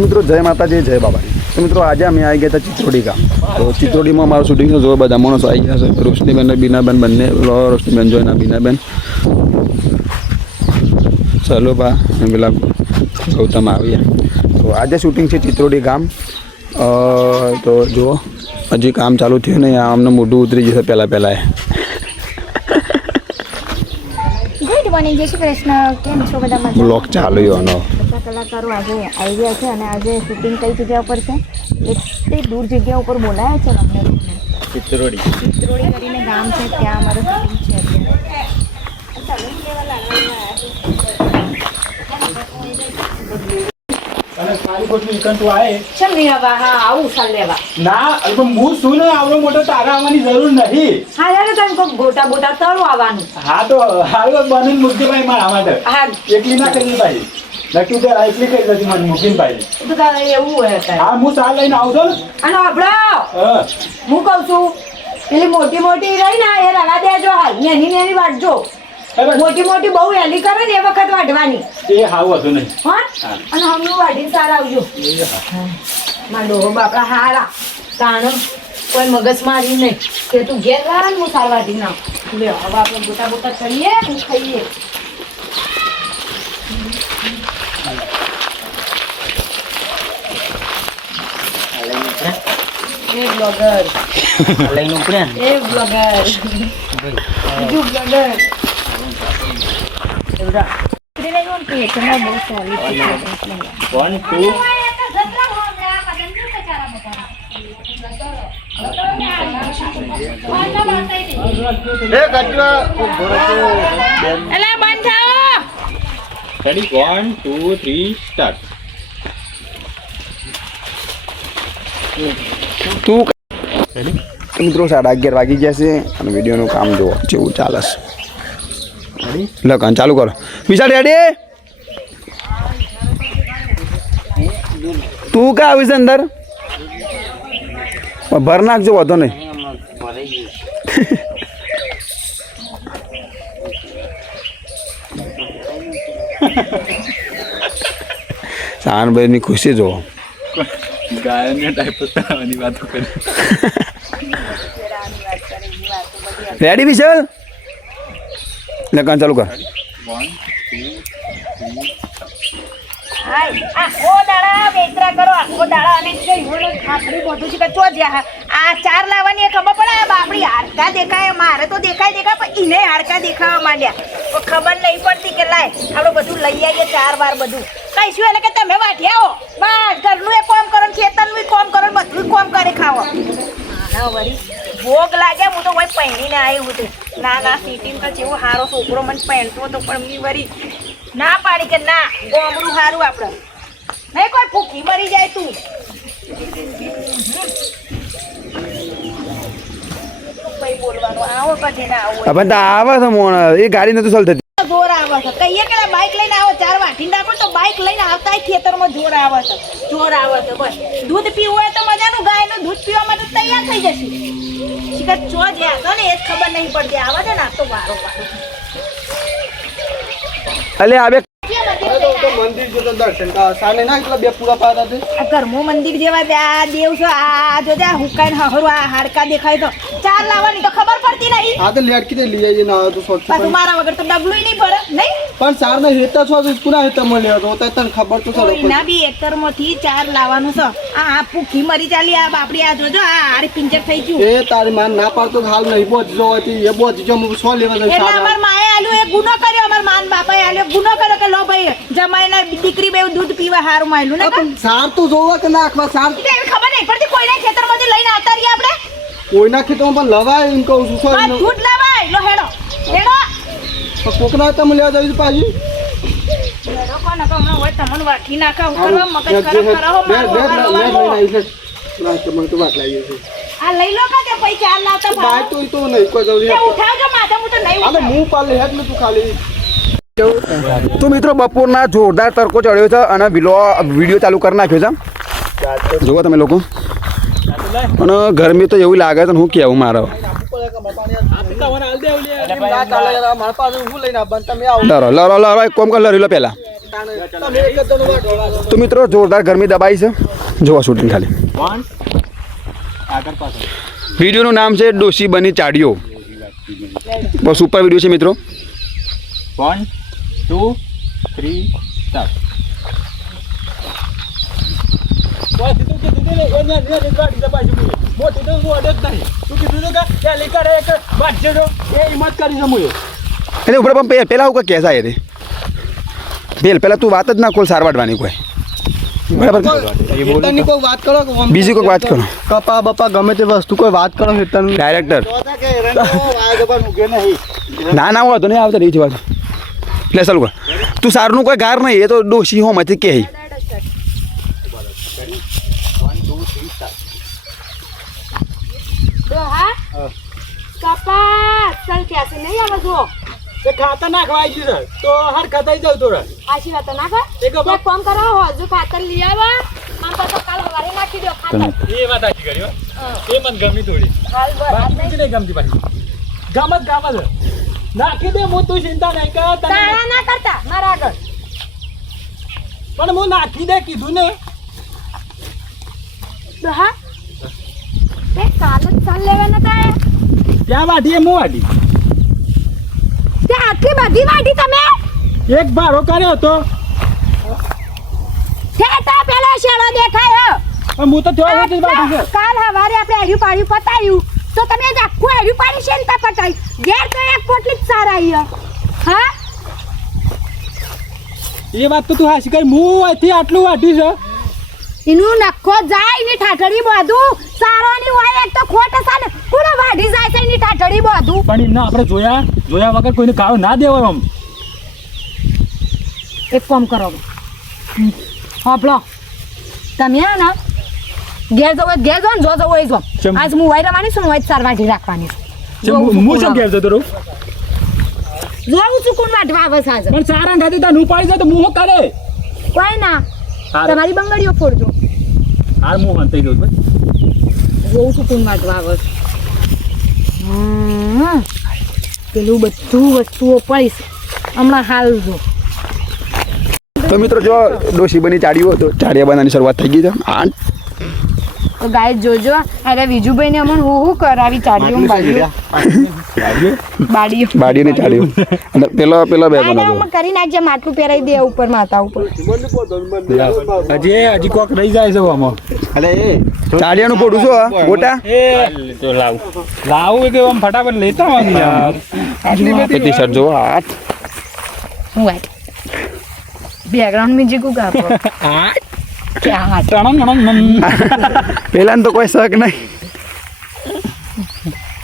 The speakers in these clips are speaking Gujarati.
મિત્રો જય માતાજી જય બાબાજી. તો મિત્રો આજે અમે આવી ગયા હતા ચિત્રોડી ગામ. તો ચિત્રોડીમાં અમારું શૂટિંગ જો બધા માણસો આવી ગયા છે. રોશનીબેન અને બીનાબેન બંને રોશનીબેન જોઈને બીનાબેન ચલો બા પેલા ગૌતમ આવ્યા. તો આજે શૂટિંગ છે ચિત્રોડી ગામ. તો જુઓ હજી કામ ચાલુ થયું નહીં. અમને મોઢું ઉતરી જશે પહેલાં. ગુડ મોર્નિંગ, જય શ્રી કૃષ્ણ. કેમ છો બધા મજામાં? બ્લોગ ચાલુ એનો બધા કલાકારો આજે આવી ગયા છે અને આજે શૂટિંગ કઈ જગ્યા ઉપર છે? એટલી દૂર જગ્યા ઉપર બોલાયા છે ને અમને. ચિત્રોડી કરીને ગામ છે, ત્યાં અમારું શૂટિંગ છે ગોટા બોટા તળું આવવાનું. હા તો હારું બની મૂકી ભાઈ મારા માટે એકલી ના કરી ભાઈ નક્કી તો એકલી કઈ નથી મને મૂકીને ભાઈ એવું હોય. હા હું ચાલ લઈને આવજો ને. અને હબળો હું કઉ છું પેલી મોટી મોટી રહી ને એ રવા દેજો. હાલ નેની વાટજો. મોટી બહુ હેલી કરે ને એ વખત વાઢવાની. એ હાવ હતું નહીં. હા અને હમણાં વાઢીને સારા આવજો. માંડો બાપડા હારા તાણ કોઈ મગજ મારી નહીં કે તું ઘેર લા ને હું સાર વાઢી નાખ. લે હવે આપણે બોટા બોટા કરીએ હું ખાઈએ. એ બ્લોગર લઈને ઉપરે એ બ્લોગર બીજું બ્લોગર એવડા ત્રીને કોણ કે છે ના બહુ સોરી છે. 1 2 એ ગજવા એલા બંધ થાઓ. Ready 1 2 3 start. તું મિત્રો 11:30 વાગી ગયા છે અને વિડીયોનું કામ જુઓ જેવું ચાલે છે. લગન ચાલુ કરો. વિશાલ રેડી? તું ક્યાં આવીશ અંદર? ભર નાખજો વધો નહીં. શાનભાઈની ખુશી જુઓ. ગાયને ટાઈપ થવાની વાતો કરે. રેડી વિશાલ? લગન ચાલુ કર. 1 2 આખો દાડા વેતરા કરો આખો દાડા અને ખાતરી બધું છે કે ચો જ્યાં આ ચાર લાવવાની એ ખબર પડે. બાપડી હાડકા દેખાય મારે તો દેખાય પણ એને હાડકા દેખાવા માંડ્યા તો ખબર નહીં પડતી કે લાય આપણે બધું લઈ આવીએ 4 વાર બધું કહીશું એટલે કે તમે વાઢ્યા હો બસ ઘરનું એ કોમ કરો ખેતરનું કોમ કરો બધું કોમ કરે ખાવો. ના વળી ભોગ લાગ્યા હું તો કોઈ પહેરીને આવ્યું હતું. ના સિટીમાં તો જેવો સારો છોકરો મને પહેરતો હતો પણ મી વળી ના પાડી કે ના ગોમડું સારું આપણે નહીં કોઈ ભૂખી મરી જાય તું. બોલવાનું આવો પછી ના આવો આવે છે મોણ એ ગાડી નથી ચાલતી. જોર આવે છે કહીએ કે બાઇક લઈને આવો 4 વાઠી નાખો તો બાઇક લઈને આવતા ખેતરમાં જોર આવે છે બસ. દૂધ પીવું હોય તો મજાનું ગાયનું દૂધ પીવા માટે તૈયાર થઈ જશે. શિકાર ચો જ્યાં હતો ને એ જ ખબર નહીં પડતી. આવે છે ને આ તો વારો અલે આવે મંદિર જો તો દર્શન સાને ના એટલા બે પૂરા પાતા છે. આ ઘરમો મંદિર જેવા આ દેવ છે. આ જો ત્યાં હુકાઈને હહરું આ હાડકા દેખાય તો 4 લાવવાની તો ખબર પડતી નહીં. આ તો લેટ કીધે લઈ આવીએ ના તો સોચ પાછું મારા વગર તો ડબલું નહીં ભરે નહીં. પણ સાર ને હેતા છો તો પૂરા હેતા મળ્યો તો તને ખબર તો છે એના બી એકરમાંથી 4 લાવવાનું છે. આ ભૂખી મરી ચાલી આ બાપડી આ જોજો આ હારી પિંજર થઈ ગયું. એ તારી માન ના પાડતો હાલ નહીં બોજ જો હતી એ બોજ જો હું 100 લેવા દઉં. એટલે અમાર માએ આલ્યો એ ગુનો કર્યો. અમાર માન બાપાએ આલ્યો ગુનો કર્યો કે લો ભાઈ જમાઈના દીકરી બે દૂધ પીવા હારું માયલું ને. સાર તો જોવા કે નાખવા સાર ખબર નહીં પડતી. કોઈના ખેતરમાંથી લઈને આવતા રહીએ આપણે. કોઈના ખેતરમાં પણ લવાય એમ કહું છું આ દૂધ લવાય લો હેડો કોકના તમે લેવા જવી પાછી કોને કહું હોય તમને વાઠી નાખા કરો મગજ ખરાબ કરો તો વાત લાગી છે. આ લઈ લો કે પછી 4 લાવતા બાય તો નહીં કોઈ જવું ઉઠાવજો માથે હું તો નહીં અરે હું પાલે હેડ ને તું ખાલી. તો મિત્રો બપોરના જોરદાર તડકો ચડ્યો છે અને વિડીયો ચાલુ કરી નાખ્યો છે. જુઓ તમે લોકો અને ગરમી તો એવું લાગે છે ને હું કેવું મારો. લરો એક કોમ કર લરી લો પહેલા. તમે એક જ જણો વાટો. તો મિત્રો જોરદાર ગરમી દબાઈ છે જોવા શૂટિંગ ખાલી વિડીયોનું નામ છે ડોશી બની ચાડીઓ બહુ સુપર વિડીયો છે મિત્રો 1 2 3 સ્ટાર્ટ એટલે ઉપર પણ પેલા હું કહે છે રે પેલા તું વાત જ ના ખોલ સાર વાટવાની કોઈ બરાબર ખેતરની કોઈ વાત કરો કે આમ બીજી કોઈ વાત કરો કપા બપા ગમે તે વસ્તુ કોઈ વાત કરો ખેતરની. ડાયરેક્ટર મૂકે નહીં ના ના હોય તો નહીં આવતા રહી છે વાત એટલે ચાલુ કર તું સારનું કોઈ ગાર નહીં એ તો ડોશી હોમાંથી કહે ખાતર નાખવા આવી ગયું તો હર ખતાઈ જાવ થોડા આશી વાત ના કર એક કામ કરો હજુ ખાતર લઈ આવા આમ તો કાલ હવારે નાખી દો ખાતર એ વાત સાચી કરી હો એ મને ગમી થોડી હાલ બાકી બીજી નહીં ગમતી પાછી ગામ જ નાખી દે હું તું ચિંતા નહીં કર તારા ના કરતા મારા આગળ પણ હું નાખી દે કીધું ને હા તે કાલ જ ચાલ લેવા નતા ત્યાં વાઢીએ હું વાઢી તે આટલી બધી વાટી તમે એક ભારો કર્યો હતો તે તા પેલો શેડો દેખાયો પણ હું તો થયો જ વાઢી છે કાલ હવારે આપણે હર્યું પાડ્યું પતાયું તો તમે જ આખું હર્યું પાડી છે ને તા પતાયું ઘેર તો એક પોટલી જ સારા આવી હા એ વાત તો તું હાસી કરી હું અહીંથી આટલું વાઢી છે એનું નખો જાય ની ઠાઠડી બધું સારોની હોય એક તો ખોટ સાને પૂરો વાઢી જાય છે ની ઠાઠડી બધું પણ એમને આપણે જોયા વગર કોઈને કાળો ના દેવાય આમ એક કામ કરો હોપલો તમે હે ને ઘેર જવો ને જો જવો એ જો ચમ. આજ હું વાઈ રવાની છું વાઈ સાર વાઢી રાખવાની છે હું શું ઘેર જતો રહું જોઉં છું કોણ વાઢવા આવે છે આજે પણ સારા ખાતી તા નું પાડી જાય તો હું શું કરે કોઈ ના હારું. તમારી બંગડીઓ ફોડજો હાર હું હંતાઈ દઉં બસ જોઉં છું કોણ વાઢવા આવે છે પેલું બધું વસ્તુઓ પડીશ હમણાં હાલ જો તો મિત્રો જો ડોશી બની ચાડીઓ તો ચાડિયા બનાવવાની શરૂઆત થઈ ગઈ છે આ તો ગાય જોજો અરે વિજુભાઈ ને અમને હું કરાવી ચાડીઓ બાડીઓ બાડીઓની ચાડીઓ અને પેલો બે આને બનાવજો અમે કરી નાખજે માટલું પહેરાઈ દે ઉપર માથા ઉપર હજી કોક રહી જાય છે આમાં ચાડિયાનું પોડું છો મોટા તો લાવું કે આમ ફટાફટ લેતા આવવાનું યાર આટલી બધી પેટી શર્ટ જો આ હું વાત બેકગ્રાઉન્ડ મ્યુઝિક ગાતો ક્યાં હાથ પેલાને તો કોઈ શક નહીં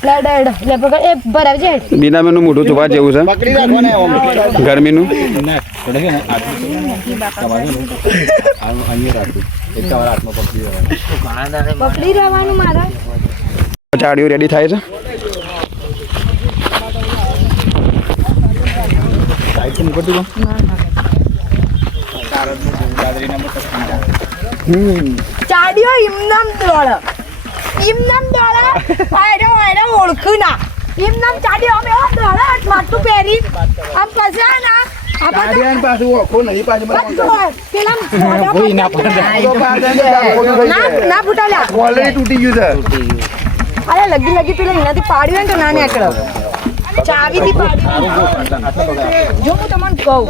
લડ લે પકડ એ બરાબર છે બીનામેનું મોઢું જોવા જેવું છે ગરમીનું પકડી રહેવાનું મારા ચાડીઓ રેડી થાય છે ચાડીઓ ઇમનામ દોડ આયડો ઓળખું ના ઇમનામ ચાડીઓ અમે દોડ માટું પહેરી આમ પછી આ ના ચાડિયાની પાછું ઓખો નહીં પાછું પેલા કોઈ ના પડે ના ફૂટાલ્યા ઓલરેડી તૂટી ગયું છે અરે લગી પેલા એનાથી પાડ્યું ને તો ના નીકળો ચાવીથી પાડ્યું જો હું તમને કહું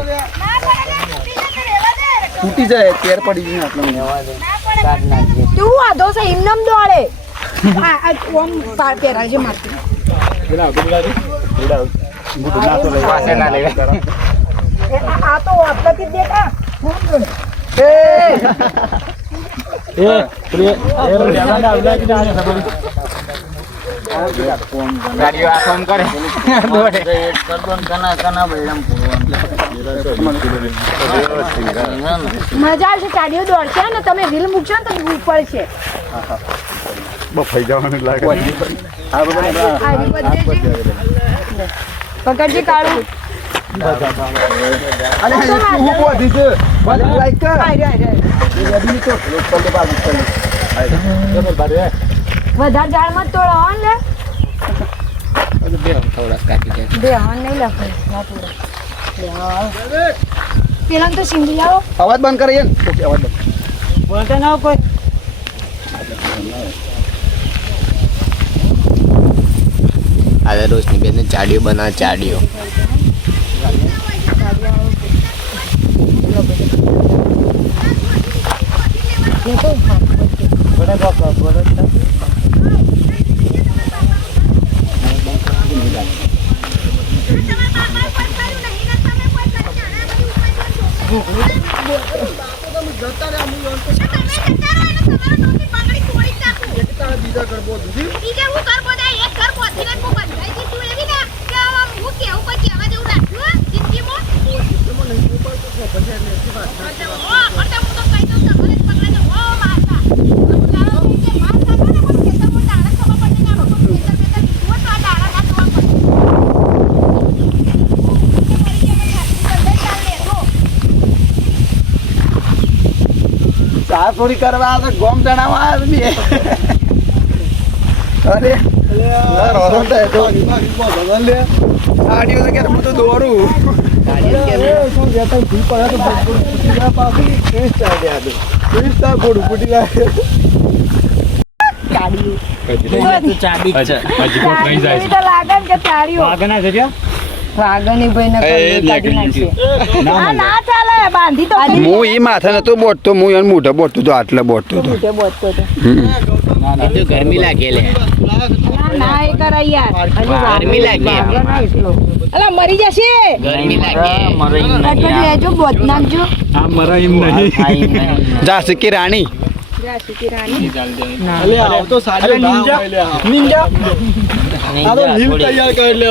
તૂટી જાય તેર પડી ગયું તું આધો છે ઇમનામ દોડે ઓમ પહેરાય છે મારતી આ તો આપવાથી દેખા મજા આવશે ચાડીઓ દોડશે ને તમે રીલ મૂકશો ને તો ઉપર છે બફાઈ જવાનું લાગે પકડજી કાળું અને હું બોધી છે મને લાઈક કર વધારે ઝાડમાં તોડો ને બે હન નહીં લખે પેલા તો સિંધી આવો અવાજ બંધ કરે યાર. ઓકે અવાજ બંધ. બોલતા ના કોઈ આજે રોશની બેન ચાડીઓ બનાવે ચાડીઓ ચોરી કરવા આવે ગોમ જણાવવા આવે બે. અરે રોશન થાય તો સાડીઓ તો ક્યારે હું તો દોરું. બાંધી તો હું એ માથે નતો બોટતો, હું એને મોઢે બોટતો તો, આટલે બોટતો તો. ગરમી લાગે લે ના એ કરા યાર ગરમી લાગે અલા મરી જશે ગરમી લાગે કટકટ લેજો બોધ નાખજો આ મરા એમ નહીં. ઝાંસી રાણી અલે આવ તો સાડી નિંજા આ તો લીવ તૈયાર કરી લે.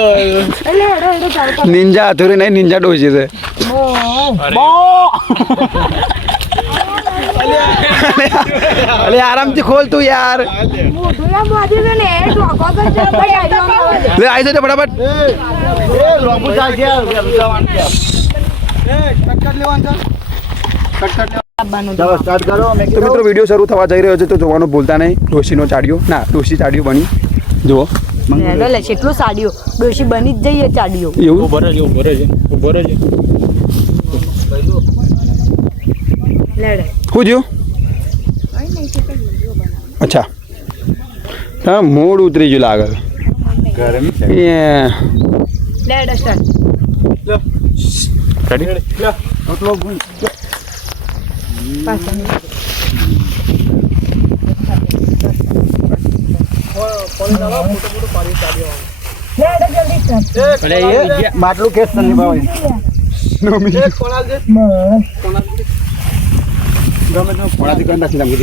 એટલે હેડો હેડો ચાલતો નિંજા હથોરી નહીં, નિંજા ડોસી છે. અલે આરામથી ખોલ તું યાર. મોઢું ના બાંધી દે ને એ ઢોકો તો છે ભાઈ આજો લે આવી જજો ફટાફટ. એ લોબુ જાય છે જવાનું છે. એ કટકટ લેવાનું છે. કટકટ ચાલો સ્ટાર્ટ કરો. મેં તો મિત્રો વિડીયો શરૂ થવા જઈ રહ્યો છે તો જોવાનું ભૂલતા નહીં. ડોશીનો ચાડિયો ના ડોશી ચાડિયો બની જુઓ. હેડો લે કેટલું સાડીઓ ડોશી બની જ જઈએ ચાડીઓ એવું લેડે શું થયું? અચ્છા હા મૂડ ઉતરી ગયું લાગે. ગરમી છે. લેડે સ્ટાર્ટ માટલું કેસ નહીં ભાઈ.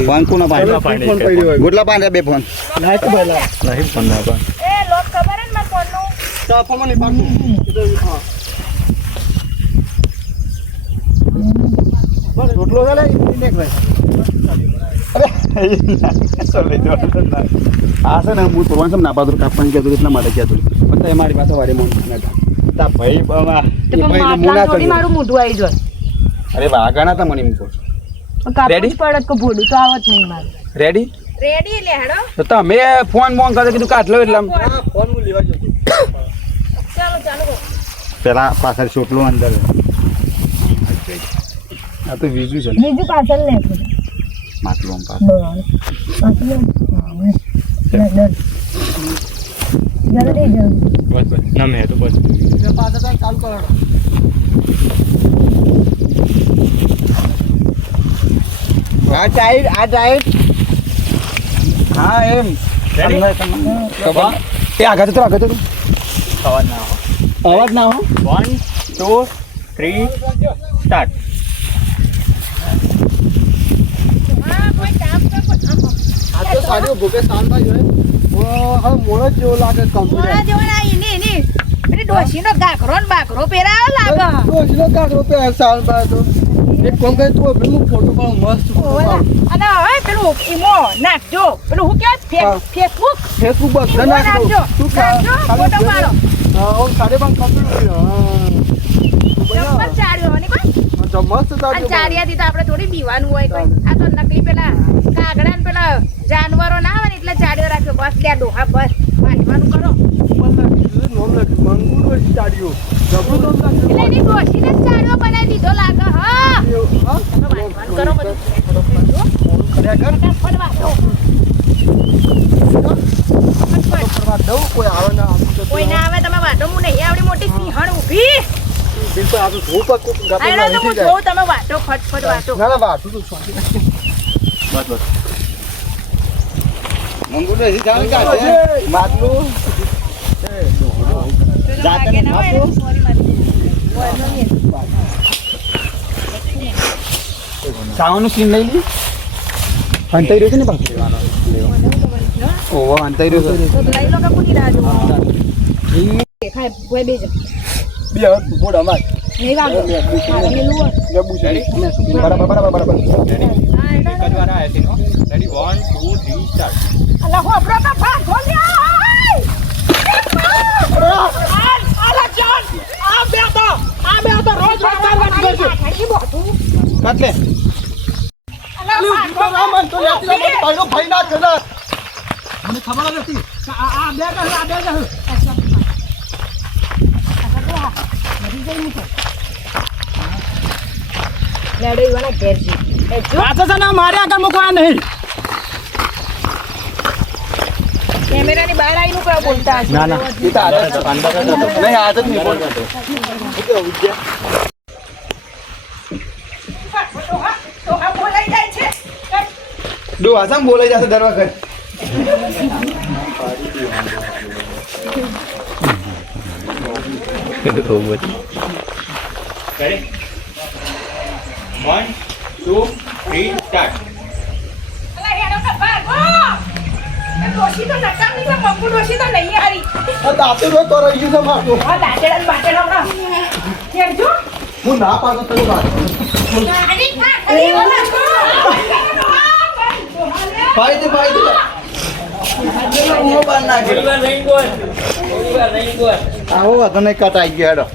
ફોન કોના પાસે? ગોટલા પાસે બે ફોન. એ લોક ખબર હે ને માર ફોનનું આ છે ને હું થોડું ના પાત્ર કાપવાની કહેતો એટલા માટે કહેતો પણ મારી પાસે વારે મોન તા ભાઈ બાબા તો પણ માટલા થોડી મારું મોઢું આવી જાય અરે વાગણા તા મને મૂકો. કાપડ પડત કો ભોડું તો આવત નહીં મારું રેડી રેડી લે હેડો તો તમે ફોન મોન કરે કીધું કાઢ લો એટલે આમ. ફોન હું લેવા જતો. ચાલો ચાલો પેલા પાછળ ચોટલું અંદર. આ તો બીજું છે બીજું પાછળ લે માટલું આમ પાછળ ચાલુ કરો. આ ટાઈટ હા એમ એ આગળ તો અવાજ ના હો. 1 2 3 સ્ટાર્ટ. આ તો સાડીઓ ભૂકે શાંતભાઈ જોઈએ. હવે મોડો જ જેવો લાગે કમ્પ્યુટર. મોડા જેવડા એની પેલી ડોશીનો ગાઘરો ને બાઘરો પહેરાયો લાગે ડોશીનો કાકરો પે શાંતભાઈ તો એક કામ કરે તું પેલું ફોટો પણ મસ્ત ફોટો પાડ. અને હવે પેલું ઈમો નાખજો પેલું હું કહેવાય ફેસબુક ફેસબુક પર ઈમો નાખજો નાખજો ફોટો પાડો હા સાડી પણ કમ્પ્યુટર ચપ્પલ ચાડ્યો ની કોઈ તો મસ્ત અને સાડી ચારિયાથી તો આપણે થોડી બીવાનું હોય કોઈ આ તો નકલી પેલા કાગડા ને પેલા જાનવરો ના આવે ને એટલે ચાડ્યો રાખ્યો બસ ત્યાં ડોહા બસ વાંચવાનું કરો નોમ મંગુનો ચાડ્યો જબરો તો એટલે એની ડોશીને જ ચાડવો બનાવી દીધો લાગે હા તમે વાંચવાનું કરો બધું ખરેખર ફટાફટ વાંચો. ફટાફટ. કોઈ આવે ના કોઈ ના આવે તમે વાંચો. હું નહીં આવડી મોટી સિંહણ ઊભી. બિલકુલ આ તો ધૂપ આયડો તો હું જોઉં તમે વાંચો ફટફટ વાંચો. ના વાટું તો શાંતિ બસ મંગુનો હજી જાણ કાઢે માટલું લાગે ના હોય એટલે સોરી મારી. વાંધો નહીં. ખાવાનું સીન લઈ લી અંતાઈ રહ્યો છે ને બાકી ઓવો અંતાઈ રહ્યો છે તો લઈ લો કે પૂરી રાહ જોવો. ખાય કોઈ બેજો. બે બોડ અમાર નહીં વાંધો. મારે મેલું હોય. લેબુ છે બરાબર હા એનો. અલા હો બ્રો કા ફાન ખોલ્યા. અલા જાન આ બે તો રોજ મારવાની કરશે. ખાઈ બોતું. કાટ લે અલા રામન તો યાત્રા માં પાડો ભાઈ ના ચલા મને ખબર જ હતી કે આ બે કહે લેડો ઈવાના ઘેર છે. એ જો પાછા છે ને મારે આગળ મૂકવા નહીં કેમેરાની બહાર આવીને કયો બોલતા હશે. ના ના એ તો આદત નહીં આદત નહીં બોલતો તો હા બોલાઈ જાય છે. દો આસામ બોલાઈ જશે દર વખત અલા હેડો કે ભાગો. એ ડોશી તો નકામી છે. મંગુ ડોશી તો નહીં હારી. આ દાતે રો તો રહી ગયું છે માટલું હા દાટેડા ને બાટેડા હમણાં. હેડ જો. હું ના પાડતો તને વાત ગાડી ખા ખરી બોલા છો. ભાઈ દે હું બાર નાખે આવો વાતો નહીં કટાઈ ગયો હેડો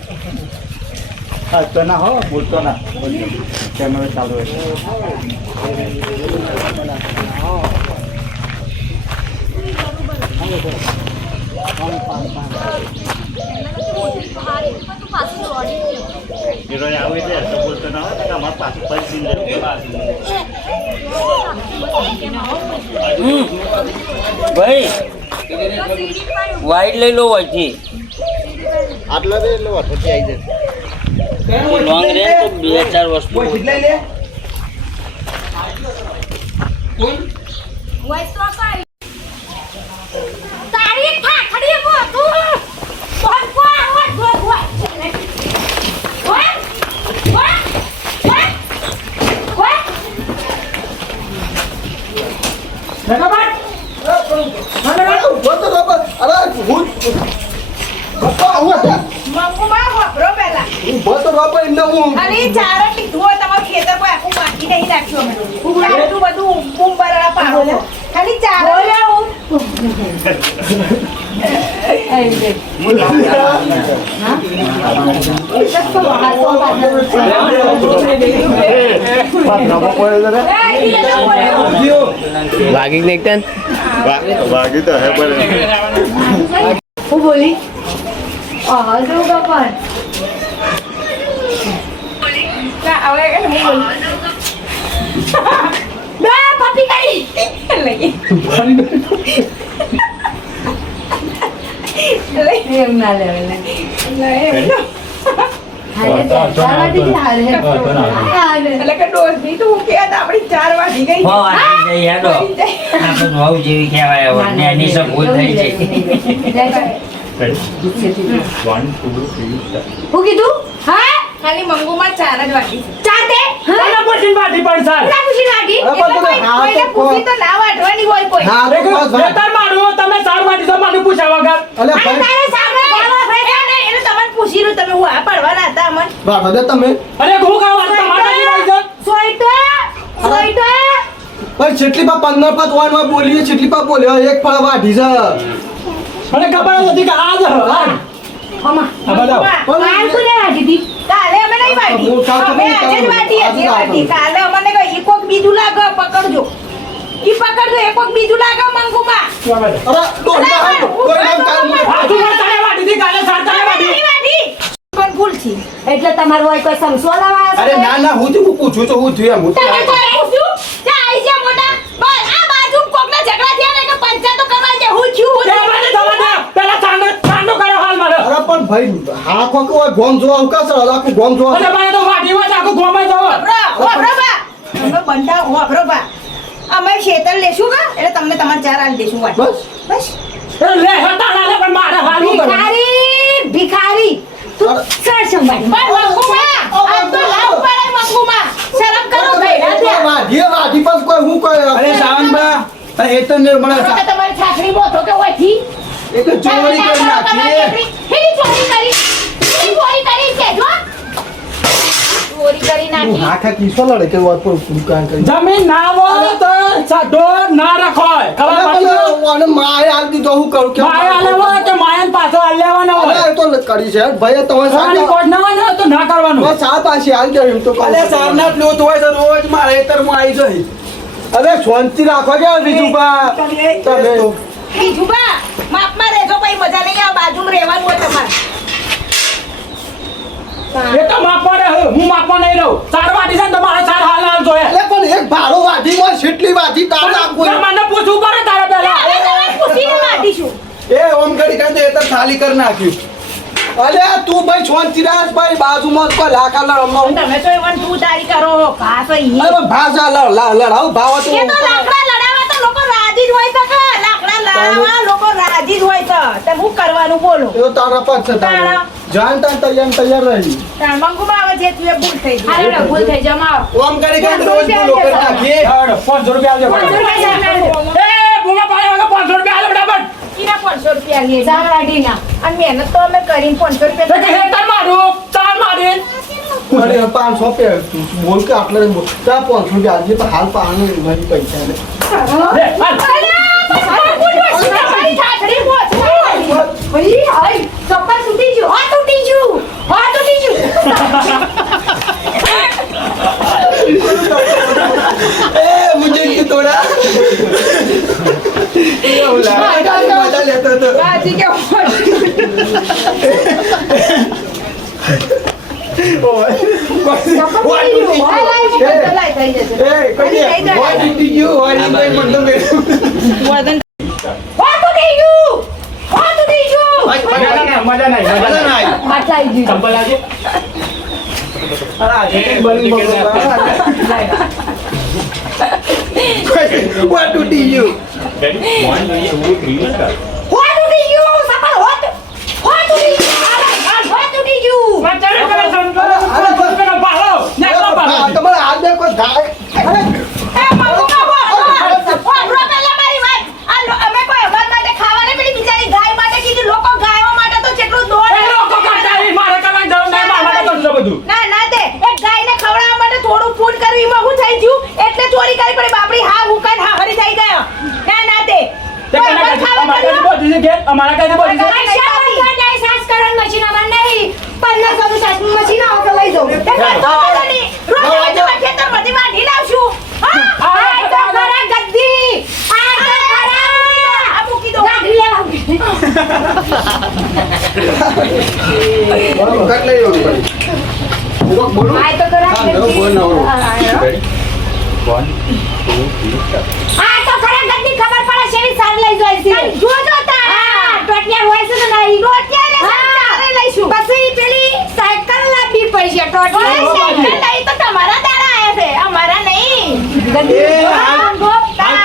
હા તો ના હો બોલતો ના કેમેરો ચાલુ હોય ભાઈ વાઈટ લઈ લો વચ્ચે આટલા રે એટલે વખતે આવી જાય લોંગ રેન્જ તો 2-4 વસ્તુ તારી ઠાકડી મોતું. બોલ બોલ. ખાલી ચાર જ લીધું હોય તમારું ખેતર કોઈ આખું બાકી નહીં રાખ્યું અમે. આટલું બધું બૂમ બરાડા પાડો છો. ખાલી ચાર વાગી નહીં વાગી તો હે પણ હું બોલી હજુ કપન પપી કરી એમ ના લેવાય એટલે કે ડોઝ ની તું કે આપડી 4 વાગી ગઈ. આપણે જેવી કહેવાય હવે એની સબ ભૂલ થઈ છે હું કીધું હા ખાલી મંગુમાં 4 જ વાગી છે. 4 તે કોના પૂછીને વાટી પણ સાર ના પૂછી વાગી એટલે કોઈને પૂછી તો ના વાટવાની હોય કોઈ. હા તો બસ ભાઈ વેતર મારું તમે સાર વાટી તો મારું પૂછ્યા વગર અલે અને ભાઈ તારે સામે એને તમને પૂછી રહ્યું તમે હું આ પડવાના હતા અમન બાબા દે તમે અરે હું કાવ તમારા જેવી છે સોઈટો ભાઈ જેટલી પા 15 પાત વાનમાં બોલીએ જેટલી પા બોલ્યો એક ફળ વાઢી છે મને ખબર જ હતી કે આજ હમા આ બતાવો. કાલ કોને વાટી હતી કાલે અમે નહીં વાટી હું કાલ અમે આજે જ વાટી હતી વાટી કાલે અમને કહ્યું કોક બીજું લાગે પકડજો ઈ પકડજો એ કોક બીજું લાગે મંગુમાં અરે ડોડા કોઈ નામ કાલ આ તું તારે વાટી હતી કાલે પણ ભૂલ છે. એટલે તમારું હોય કોઈ સમસો લાવવા અરે ના ના હું તો પૂછું તો હું થયું એમ હું તો તમે કોઈ પૂછ્યું? ત્યાં આઈ ગયા મોટા. બસ આ બાજુ કોકના ઝઘડા થયા ને કે પંચાયતો કરવા છે. હું છું. પેલા ચાંદો કર્યો હાલ મારે અરે પણ ભાઈ આખો કે હોય ગોમ જોવા હું કાસર આખું ગોમ જોવા અને મને તો વાડી હોય આખું ગોમે જવો વાપરો બા. અમે બંધા વાપરો બા. અમે શેતર લેશું કા એટલે તમને તમારે ચાર આલ દેશું વાટ. બસ. એ લે હતા ના લે પણ મારે હાલ હું કરું ભિખારી ભિખારી તું સર સંભાળ પણ મંગુમા આ તો લાવ પડે મંગુમા. શરમ કરો ભાઈ. વાધી પાસ કોઈ હું કોઈ અરે સાવનબા એ તો ને મને કે તમારી છાકરી બોતો કે ઓયથી એ તો ચોરી કરી નાખી હેડી ચોરી કરી. હેડી ચોરી કરી છે જો. ચોરી કરી નાખી. આખા કિસ્સો લડે કે વાત પર દુકાન કરી જમીન ના હોય તો સાડો ના રખોય ખબર પડી અને માય આલ દીધો હું કરું કે માયા આલેવો કે માયન પાછો આલ લેવાનો હોય અરે તો કરી છે ભાઈ તમે સાની સાચા કોટ ના હોય ને તો ના કરવાનું સા પાછી આલ દે એમ તો કહું અરે છું. સાવના પ્લોટ હોય તો રોજ મારા હેતરમાં આવી જાય અરે શાંતિ રાખો કે બીજુબા તમે બીજું બા માપમાં રહેજો ભાઈ મજા નહીં આવે. બાજુમાં રહેવાનું હોય તમારે. એ તો માપવા રહે હું માપવા નહીં રહું ચાર વાટી છે ને તમારે ચાર હાલ હાલ જોઈએ એટલે પણ એક ભાડો વાધી માં કેટલી વાધી તાર આપવું મને પૂછવું પડે તારે પહેલા હવે તમારે પૂછીને વાટીશું. એ ઓમ ઘડી કાંતે એ તો ખાલી કરી નાખ્યું અલે તું ભાઈ શાંતિ રાખ ભાઈ બાજુમાં કોઈ લાખા લડમાં હું તમે તો એવન તું તારી કરો ઘાસ અહીં. અરે ભાષા લડાવ ભાવ તો એ તો લાકડા લડાવવા તો લોકો રાજી જ હોય છે કે લાકડા લડાવવા લોકો રાજી જ હોય છે. તમે શું કરવાનું બોલો. એ તો તારા પર છે તારા જાણતા તૈયાર રહી તાર મંગુમાં આવે છે તું એ ભૂલ થઈ ગઈ. હાલો ભૂલ થઈ જમાવ ઓમ ઘડી કાંતે રોજ બોલો કરી નાખીએ 500 રૂપિયા આવજો એ બુમા પાડે વગર 500 રૂપિયા આલે બરાબર ઈના 500 રૂપિયા લે છે. સાવડાડીના અને મહેનત તો અમે કરીને 500 તો રૂપિયા કે હેતર મારું ચાર મારીન અરે 500 પે બોલ કે આટલે ત્યાં 500 રૂપિયા આજે તો હાલ પાણી નહીં પૈસા ને લે હાલ તમારી ઠાઠડી પહોંચવા. ભાઈ હાય ચપ્પલ તૂટી ગયું હા તૂટી ગયું હા તૂટી ગયું એ મુझे की तोड़ा ये बोला मजा लेता तो બાજી કે લાઈ થઈ જશે. એ કઈ હોય દીદી ગયું હોય નહીં મને તો વજન હા તૂટી ગયું હા તૂટી ગયું મજા નહીં મજા ના આવી પાછા આવી ગયું ચંપલ આવજે અરે આજે બની what તૂટી ગયું હા તૂટી ગયું સપલ હોત હા તૂટી ગયું હા તૂટી ગયું મચાડે કરે સંતો પાડો નેકલો પાડો તમારે આજે કોઈ થાય એ મંગુમાં વાપરો પહેલા મારી વાત. આ અમે કોઈ અમર માટે ખાવાને પેલી બિચારી ગાય માટે કીધું. લોકો ગાયો માટે તો કેટલું દોડ એ લોકો કરતા એ મારે કરવાની જરૂર નહીં મારે કરજો બધું ના ના તે એક ગાયને ખવડાવવા માટે થોડું ફૂડ કર્યું એમાં હું થઈ ગયું એટલે ચોરી કરી પડી બાપડી હા હુકાન હા હરી થઈ ગયો. ના ના તે તે કોઈ કને અમર કઈ ખાવા અમારે કઈ કર્યું? બોધી છે કે અમારા કઈ બોધી છે મશીન અમાર નહીં 1500 સાસ મશીન આવો તો લઈ જાઉં તે કરતો વાંધો નહીં. રોજ રોજ ખેતરમાંથી વાઢી લાવશું. હા આ તો ખરા ગદ્દી આ તો ખરા આ મૂકી દો. ગાડી આવ કટ લઈ લેવું પડે બોલો આ તો ખરા હા નવો બોલ નવો આ તો ખરા ગદ્દી ખબર પડે શેવી સાર લઈ જાય છે જોજો તારા. હા ટોટિયા હોય છે ને નહીં રોટિયા ને ચારે લઈશું. પછી પેલી સાયકલ લાવવી પડશે ઓય, ટોટિયા સાયકલ નહીં તો તમારા દાડા આયા છે અમારા નહીં. એ હાલ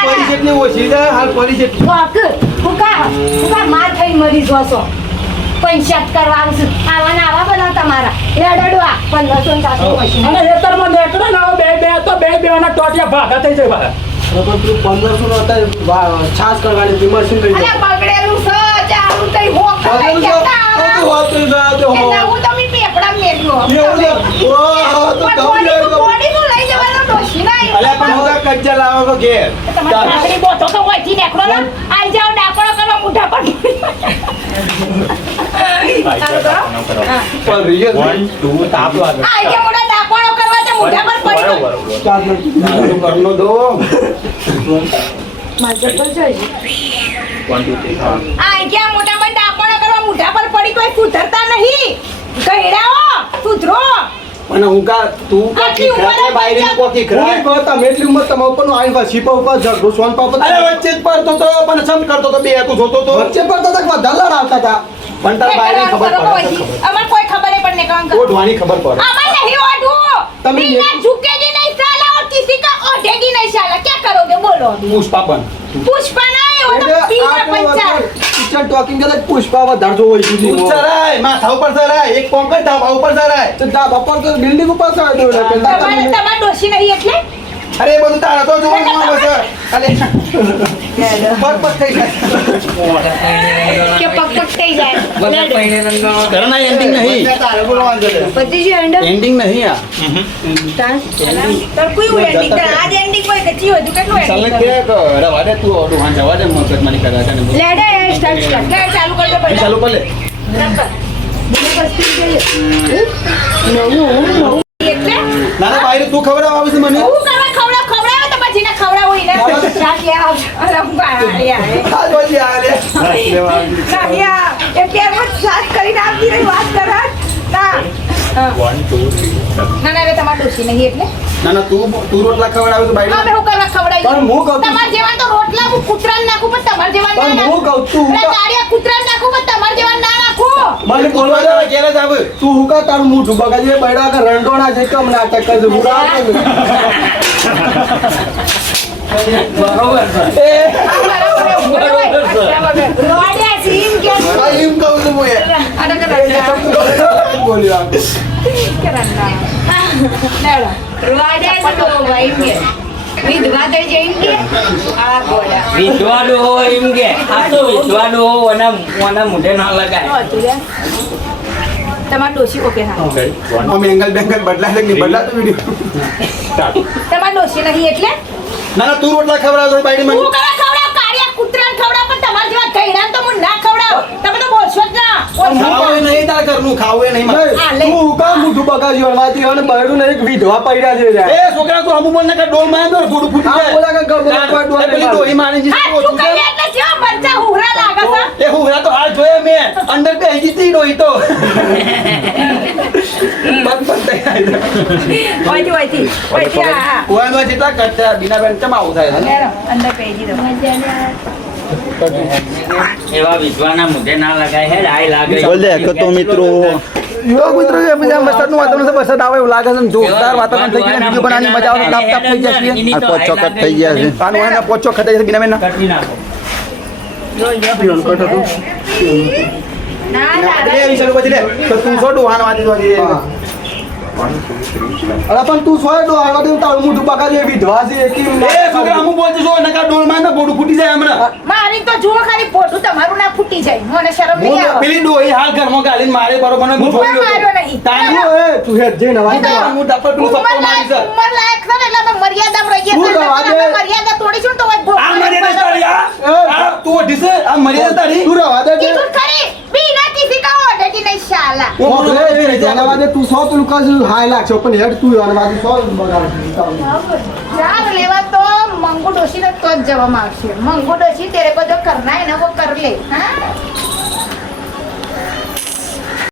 પરિષદ ને ઓછી છે હાલ પરિષદ ફૂકા માર ખાઈ મરી જશો પંચાયત કરવાનું છે આવા બધા તમારા રેડડવા 1500 સાસુ મશીન અને હેતરમાં નેકળે ને હવે બે ના ટોટિયા ભાગા થઈ જાય ભાગા પણ તું 1500 નો અત્યારે છાસ કરવાની હતી મશીન લઈ અલ્યા બગડેલું છે, ચારું તઈ હોક જાય કઈ કહેતા. એટલે હું તમે પેપડા મેલ્યો. પણ બોડીનું લઈ જવાનો ડોશી ના આવ્યો. અલ્યા પણ હું તો કચ્ચા લાવો તો ઘેર તમારી છાકરી બોતો તો હોયથી નેકળો ને. આઈ જાઓ ડાકણો કરો મોઢા પર. પણ રિયલ 1 2 તાપ લાગે આઈ જાઓ મોઢા ડાકણો કરવા તો મોઢા પર પડી ગયો. કરનો દો મારે તો જોઈએ આઈ ગયા મોઢા પર ડાકણો કરવા મૂઢા પર પડી તોય સુધરતા નહીં. ગયડાઓ, સુધરો. અને હું કા તું કા આટલી ખીખરા ઉંમરે બાયરી પંચાયત. કોકી ખરા હું કહું તમે એટલી ઉંમર તમે ઉપરનું આવીને પાછી છીપા ઉપર ઝઘડો સોન પાપા અરે વચ્ચે જ પડતો તો પણ સમ કરતો તો બે તું જોતો તો વચ્ચે પડતા તક વધારે લડાવતા હતા પણ તારા બાયરી ખબર બરોબર પડે હોય. અમાર કોઈ ખબર પણ નહીં કાંગ. ઓઢવાની ખબર પડે અમાર નહીં ઓઢવું. તમે बिना झुकेगी नहीं साला और किसी का ओढ़ेगी नहीं साला. क्या करोगे बोलो अभी? પુષ્પાપન पुष्पा नहीं वो तो तीव्र पंचायत. કિચન ટોકિંગ કરે પુષ્પા વધારે જોવો હોય તું સુધી ચરાય માથા ઉપર ચરાય એક કોમ કર ધાબા ઉપર ચરાય તો ડાબા પર તો બિલ્ડિંગ ઉપર ચડાવી દો એટલે પેલા તમારે તમે તમાર ડોશી નહીં એટલે અરે એ બધું તારા તો જોવાનું આવે છે અલે પગ પગ થઈ જાય કે પગ પગ થઈ જાય ઘરના એન્ડિંગ નહીં તારે બોલવાનું છે બધી જે હેન્ડલ એન્ડિંગ નહીં આ तर कोई एंडिंग तर आज एंडिंग कोई कच्ची हो तू કેટલું ચાલને एंडिंग કે રવા દે તું ઓડું હા જવા દે મગજ મારી કરા કે લેડે સ્ટાર્ટ સ્ટાર્ટ कर चालू कर दो ચાલુ पहिला કર લે એટલે નાના બાયરી તું ખબર આવે છે મને હું કરવા ખવડાવ તમાર જીને ખવડાવો ઈને શાક લે આવ અરે હું આયા આ જોજી આ લે કાયા એ કેમ શાક કરીને આપતી રહી વાત કરા ના 1 2 ના ના રે તમાર ડોશી નહીં એટલે નાના તું રોટલા ખવડાવે તો બાયરી અમે હું કરવા ખવડાવી પણ હું કહું છું- તમાર જેવા તો રોટલા હું કૂતરાને નાખું પણ તમાર જેવા ના પણ હું કહું છું અરે ગાડિયા કૂતરાને નાખું પણ તમાર જેવા ના નાખું મને બોલવા દે ઘેર જ આવે તું હું કા તારું મોઢું બગાડી બૈડા કે રંડોણા છે કમ નાટક કરે હું રોડિયા સીન કે આ એમ કહું છું હું અરે કરા બોલ્યો રોડે તો ભાઈ કે વિધવા થઈ જઈને આ બોલા વિધવાનું હોય એમ કે આ તો વિધવાનું હોય ઓના મોઢે ના લગાય તમાર ડોશી ઓકે હા અમે એંગલ બેંગલ બદલાય કે નહીં બદલાતો વિડિયો તમાર ડોશી નહીં એટલે નાના તું રોટલા ખવડાવે તો બાયરી મને હું કરવા ખવડાવ કાળિયા કૂતરાને ખવડાવ પણ તમાર જેવા ગયડાને તો હું ના ખવડાવ તમે તો બોલશો જ ના ખાવું એ નહીં તાર ઘરનું ખાવું એ નહીં મારે તું હું કા મોઢું બગાડ્યું હળવાથી અને બૈડું ને એક વિધવા પડ્યા છે યાર. એ છોકરા તું અમુ બોલ ને કે ડોલ માં દો ગોડું ફૂટી આ જાય બોલા કે ગબો પર ડોલ પેલી ડોહી માની જી હા તું કઈ એટલે જેવા મરચા હુરા લાગે છે એ હું તો હાલ જોયે મેં અંદર બે હજી તી ડોહી તો ઓયથી ઓયથી હા કુવાનો જેટલા કરતા બીના બેન ચમ આવું થાય છે લેરો અંદર પેજી દો એવા વિધવાના મોઢે ના લગાય હે આય લાગે બોલ દે કે તો મિત્રો યુવા મિત્રો જે બધા વરસાદનું વાતાવરણ છે વરસાદ આવે એવું લાગે છે ને જોરદાર વાતાવરણ થઈ ગયું વિડીયો બનાવવાની મજા આવે તાપ તાપ થઈ જશે આ પોચો કટ થઈ ગયા છે આનું એના પોચો કટ થઈ જશે બીના બેન કટવી નાખો ના લે વિચારો પછી લે તો તું છો ડોહાનો વાતી જોજે અરે પણ તું સોય ડો આગળ દે તારું મોઢું બગાડી વિધવા છે એકી એ છોકરા અમુ બોલ છો નકા ડોલ માં તો બોડું ફૂટી જાય હમણાં મારી તો જુઓ ખાલી પોઠું તમારું ના ફૂટી જાય મને શરમ હું નહીં આવે પેલી ડોહી હાલ ઘરમાં ગાલીને મારે બરોબર ને હું કોઈ માર્યો નહીં. તાનું એ તું હેડ જઈને એ વાત તો કર. હું ડફર પેલું સપ્પર મારી છે ઉંમર લાયક છે ને એટલે અમે મર્યાદામાં રહીએ હું છીએ. રવા દે. અમે મર્યાદા તોડીશું ને તો હોય આ મર્યાદા તારી આ તું ઓઢી છે આ મર્યાદા તારી તું રવા દે કીધું ખરી બીના કિસી કા ઓઢેગી નહીં શાલા એના વાદે તું સો પેલું કર હાય લાગશે પણ હેડ તું એના વાદે સો બગાડ ચાર લેવા તો મંગુ ડોશી ને તો જ જવામાં આવશે મંગુ ડોશી તેરે કો જો કરના है ना वो कर ले हाँ